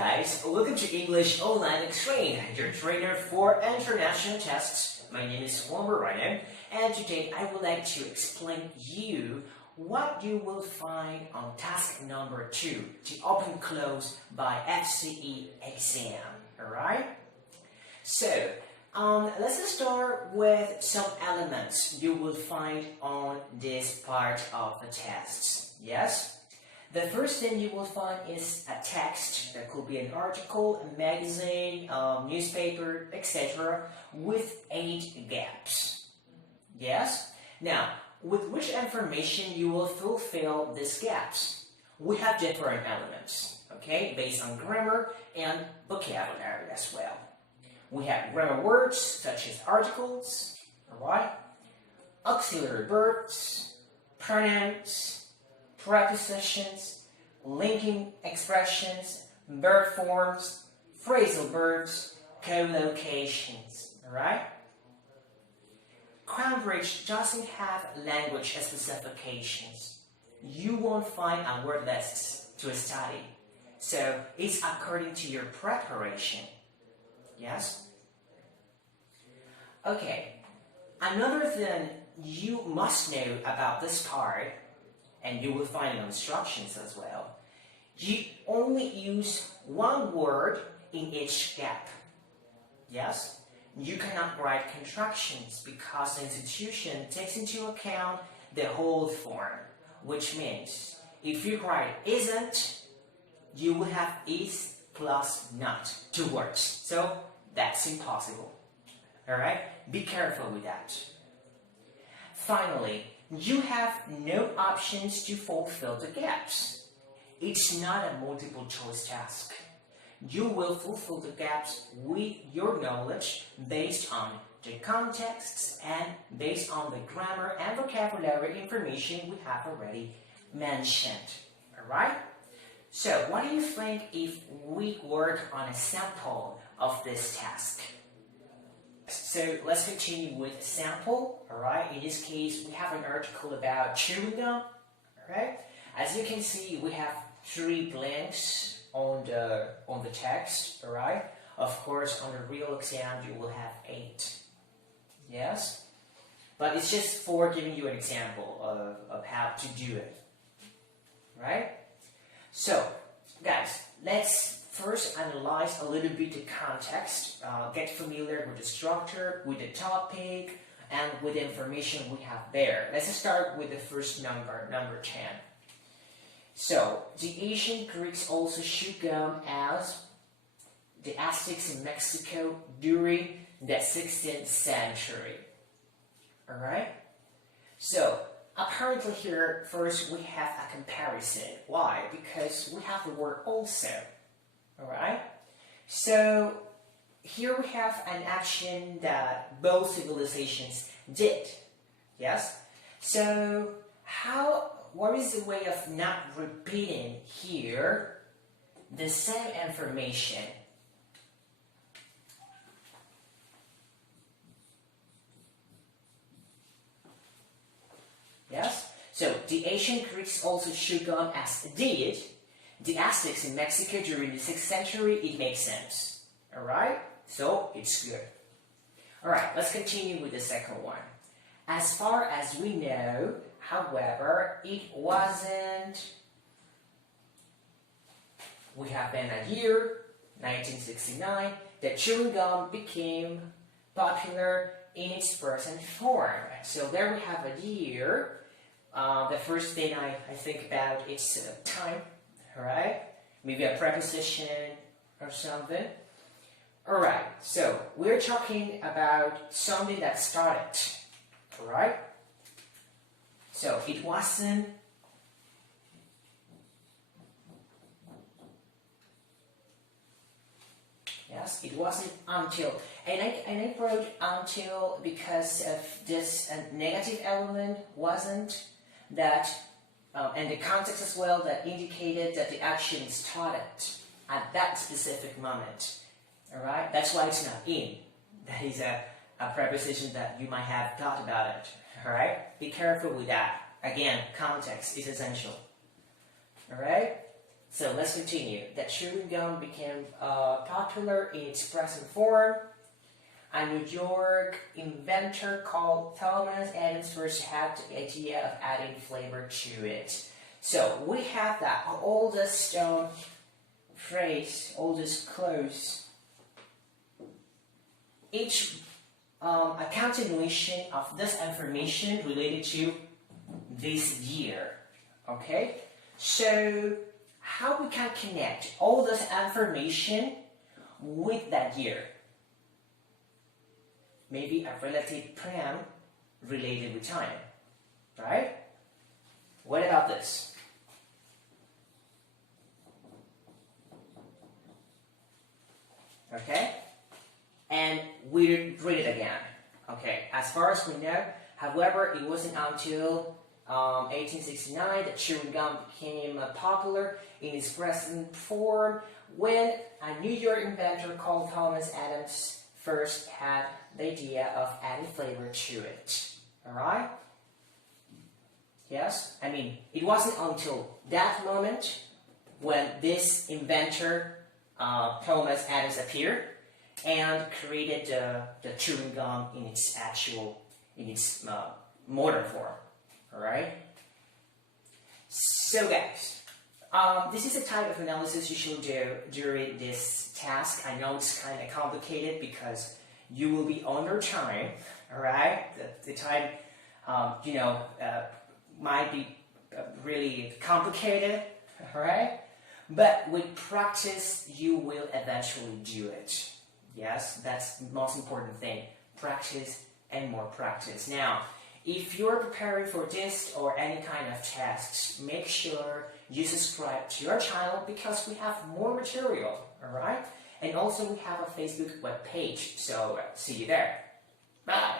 guys, welcome to English Online Train, your trainer for international tests. My name is Ryan, and today I would like to explain you what you will find on task number 2, the open close by FCE exam. Alright? So, let's start with some elements you will find on this part of the tests. Yes? The first thing you will find is a text. That could be an article, a magazine, newspaper, etc. with 8 gaps. Yes? Now, with which information you will fulfill these gaps? We have different elements, okay, based on grammar and vocabulary as well. We have grammar words such as articles, alright, auxiliary verbs, pronouns, prepositions, linking expressions, verb forms, phrasal verbs, collocations, alright? Cambridge doesn't have language specifications. You won't find a word list to study. So it's according to your preparation. Yes? Okay. Another thing you must know about this part, and you will find instructions as well, you only use one word in each gap. Yes? You cannot write contractions because the institution takes into account the whole form, which means if you write isn't, you will have is plus not, 2 words. So that's impossible. Alright? Be careful with that. Finally, you have no options to fulfill the gaps. It's not a multiple choice task. You will fulfill the gaps with your knowledge based on the contexts and based on the grammar and vocabulary information we have already mentioned. Alright? So, what do you think if we work on a sample of this task? So let's continue with a sample, alright? In this case, we have an article about chewing gum, alright? As you can see, we have 3 blanks on the text, alright? Of course, on the real exam, you will have 8. Yes? But it's just for giving you an example of how to do it, right? So, guys, let's first analyze a little bit the context, get familiar with the structure, with the topic, and with the information we have there. Let's start with the first number 10. So, the ancient Greeks also chewed gum as the Aztecs in Mexico during the 16th century. Alright? So, apparently here, first we have a comparison. Why? Because we have the word also. Alright? So, here we have an action that both civilizations did. Yes? So, what is the way of not repeating here the same information? Yes? So, the ancient Greeks also chewed gum as did the Aztecs in Mexico during the 6th century. It makes sense. Alright? So, it's good. Alright, let's continue with the second one. As far as we know, however, it wasn't. We have then a year, 1969, that chewing gum became popular in its present form. So there we have a year. The first thing I think about is time, alright? Maybe a preposition or something. Alright, so we're talking about something that started, alright? So it wasn't until, and I wrote until because of this negative element wasn't that, and the context as well that indicated that the action started at that specific moment. Alright, that's why it's not in. That is a preposition that you might have thought about it. Alright, be careful with that. Again, context is essential. Alright? So let's continue. The chewing gum became popular in its present form. A New York inventor called Thomas Adams first had the idea of adding flavor to it. So we have that oldest phrase, oldest CLOZE. Each a continuation of this information related to this year. Okay? So how we can connect all this information with that year? Maybe a relative pronoun related with time, right? What about this? Okay? And we read it again. Okay, as far as we know, however, it wasn't until 1869 that chewing gum became popular in its present form when a New York inventor called Thomas Adams first had the idea of adding flavor to it. Alright? Yes? I mean, it wasn't until that moment when this inventor, Thomas Adams, appeared and created the chewing gum in its modern form. Alright? So guys, this is the type of analysis you should do during this task. I know it's kind of complicated because you will be on your time, alright? The time, might be really complicated, alright? But with practice, you will eventually do it. Yes, that's the most important thing. Practice and more practice. Now, if you're preparing for this or any kind of tests, make sure you subscribe to your channel because we have more material, alright? And also we have a Facebook web page, so see you there. Bye!